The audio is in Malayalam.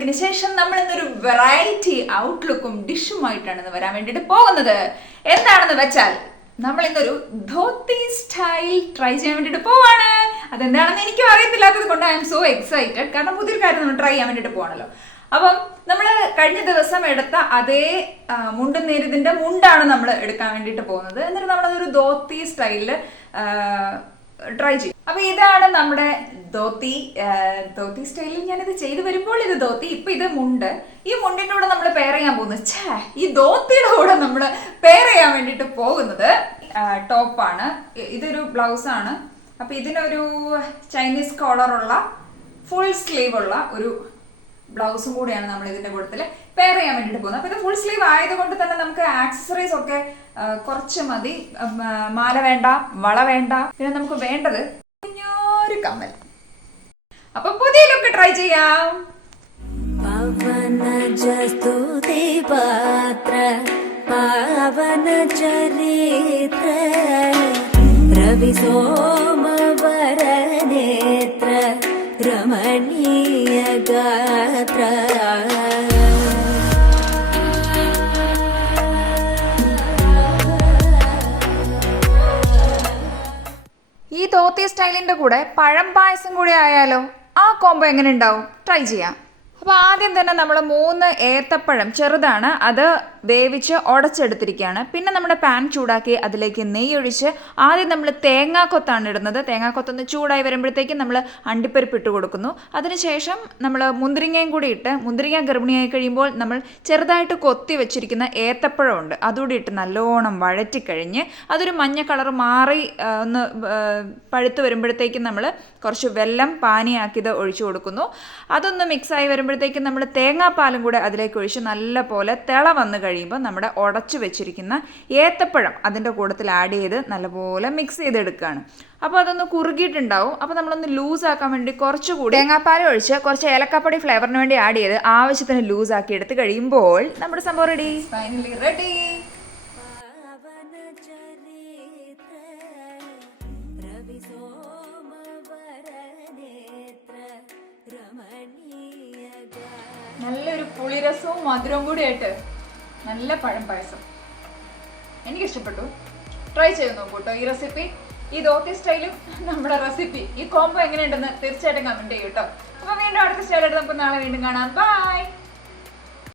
ബ്രേക്കിന് ശേഷം നമ്മൾ ഇന്നൊരു വെറൈറ്റി ഔട്ട്ലുക്കും ഡിഷുമായിട്ടാണ് വരാൻ വേണ്ടിയിട്ട് പോകുന്നത്. എന്താണെന്ന് വെച്ചാൽ നമ്മൾ ഇന്നൊരു ധോത്തി സ്റ്റൈൽ ട്രൈ ചെയ്യാൻ വേണ്ടിയിട്ട് പോവാണ്. അതെന്താണെന്ന് എനിക്കും അറിയത്തില്ലാത്തത് കൊണ്ട് ഐ എം സോ എക്സൈറ്റഡ്. കാരണം പുതിയൊരു കാര്യം നമ്മൾ ട്രൈ ചെയ്യാൻ വേണ്ടിയിട്ട് പോകണല്ലോ. അപ്പം നമ്മൾ കഴിഞ്ഞ ദിവസം എടുത്ത അതേ മുണ്ടും നേരിതിന്റെ മുണ്ടാണ് നമ്മൾ എടുക്കാൻ വേണ്ടിയിട്ട് പോകുന്നത്. എന്നിട്ട് നമ്മളതൊരു ധോത്തി സ്റ്റൈലിൽ ട്രൈ ചെയ്യും. അപ്പൊ ഇതാണ് നമ്മുടെ ധോത്തി സ്റ്റൈലിൽ ഞാനിത് ചെയ്തു വരുമ്പോൾ ഇത് ധോത്തി, ഇപ്പൊ ഇത് മുണ്ട്. ഈ മുണ്ടിന്റെ കൂടെ നമ്മൾ പെയർ ചെയ്യാൻ പോകുന്നത് ഈ ധോത്തിയുടെ കൂടെ നമ്മൾ പെയർ ചെയ്യാൻ വേണ്ടിയിട്ട് പോകുന്നത് ടോപ്പാണ്. ഇതൊരു ബ്ലൗസ് ആണ്. അപ്പൊ ഇതിനൊരു ചൈനീസ് കോളറുള്ള ഫുൾ സ്ലീവ് ഉള്ള ഒരു ബ്ലൗസും കൂടിയാണ് നമ്മൾ ഇതിന്റെ കൂട്ടത്തിൽ പെയർ ചെയ്യാൻ വേണ്ടിയിട്ട് പോകുന്നത്. അപ്പൊ ഇത് ഫുൾ സ്ലീവ് ആയതുകൊണ്ട് തന്നെ നമുക്ക് ആക്സസറീസ് ഒക്കെ കുറച്ച് മതി. മാല വേണ്ട, വള വേണ്ട. പിന്നെ നമുക്ക് വേണ്ടത് കുഞ്ഞൊരു കമ്മൽ. അപ്പൊ പുതിയ ലുക്ക് ട്രൈ ചെയ്യാം. പാവന ചരിത്ര രവി സോമവരനേത്ര രമണീയ ഗാത്ര. ഈ ധോത്തി സ്റ്റൈലിന്റെ കൂടെ പഴം പായസം കൂടി ആയാലോ? ആ കോംബോ എങ്ങനെ ഉണ്ടാവും? ട്രൈ ചെയ്യാം. അപ്പോൾ ആദ്യം തന്നെ നമ്മൾ 3 ഏത്തപ്പഴം ചെറുതാണ്, അത് വേവിച്ച് ഉടച്ചെടുത്തിരിക്കുകയാണ്. പിന്നെ നമ്മുടെ പാൻ ചൂടാക്കി അതിലേക്ക് നെയ്യ് ഒഴിച്ച് ആദ്യം നമ്മൾ തേങ്ങാക്കൊത്താണ് ഇടുന്നത്. തേങ്ങാക്കൊത്തൊന്ന് ചൂടായി വരുമ്പോഴത്തേക്കും നമ്മൾ അണ്ടിപ്പരിപ്പ് ഇട്ട് കൊടുക്കുന്നു. അതിനുശേഷം നമ്മൾ മുന്തിരിങ്ങയും കൂടി ഇട്ട്, മുന്തിരിങ്ങ ഗർഭിണിയായി കഴിയുമ്പോൾ നമ്മൾ ചെറുതായിട്ട് കൊത്തി വെച്ചിരിക്കുന്ന ഏത്തപ്പഴമുണ്ട്, അതുകൂടി ഇട്ട് നല്ലോണം വഴറ്റിക്കഴിഞ്ഞ് അതൊരു മഞ്ഞ കളർ മാറി ഒന്ന് പഴുത്ത് വരുമ്പോഴത്തേക്കും നമ്മൾ കുറച്ച് വെല്ലം പാനിയാക്കിയത് ഒഴിച്ചു കൊടുക്കുന്നു. അതൊന്ന് മിക്സായി വരുമ്പോഴത്തേക്കും നമ്മൾ തേങ്ങാപ്പാലും കൂടെ അതിലേക്ക് ഒഴിച്ച് നല്ല പോലെ തിള വന്ന് കഴിയുമ്പോൾ നമ്മുടെ ഉടച്ചു വെച്ചിരിക്കുന്ന ഏത്തപ്പഴം അതിൻ്റെ കൂട്ടത്തിൽ ആഡ് ചെയ്ത് നല്ലപോലെ മിക്സ് ചെയ്തെടുക്കുകയാണ്. അപ്പോൾ അതൊന്ന് കുറുകിയിട്ടുണ്ടാവും. അപ്പോൾ നമ്മളൊന്ന് ലൂസാക്കാൻ വേണ്ടി കുറച്ചുകൂടി തേങ്ങാപ്പാൽ ഒഴിച്ച് കുറച്ച് ഏലക്കാപ്പൊടി ഫ്ലേവറിന് വേണ്ടി ആഡ് ചെയ്ത് ആവശ്യത്തിന് ലൂസാക്കി എടുത്ത് കഴിയുമ്പോൾ നമ്മുടെ സംഭവം റെഡി. Finally ready. നല്ലൊരു പുളിരസവും മധുരവും കൂടി ആയിട്ട് നല്ല പഴം പായസം എനിക്കിഷ്ടപ്പെട്ടു. ട്രൈ ചെയ്ത് നോക്കൂ കേട്ടോ ഈ റെസിപ്പി. ഈ ധോത്തി സ്റ്റൈലും നമ്മുടെ റെസിപ്പി, ഈ കോംബോ എങ്ങനെയുണ്ടെന്ന് തീർച്ചയായിട്ടും കമന്റ് ചെയ്യൂ കേട്ടോ. അപ്പൊ വീണ്ടും അടുത്ത സ്റ്റൈലായിട്ട് നമുക്ക് നാളെ വീണ്ടും കാണാം. ബൈ.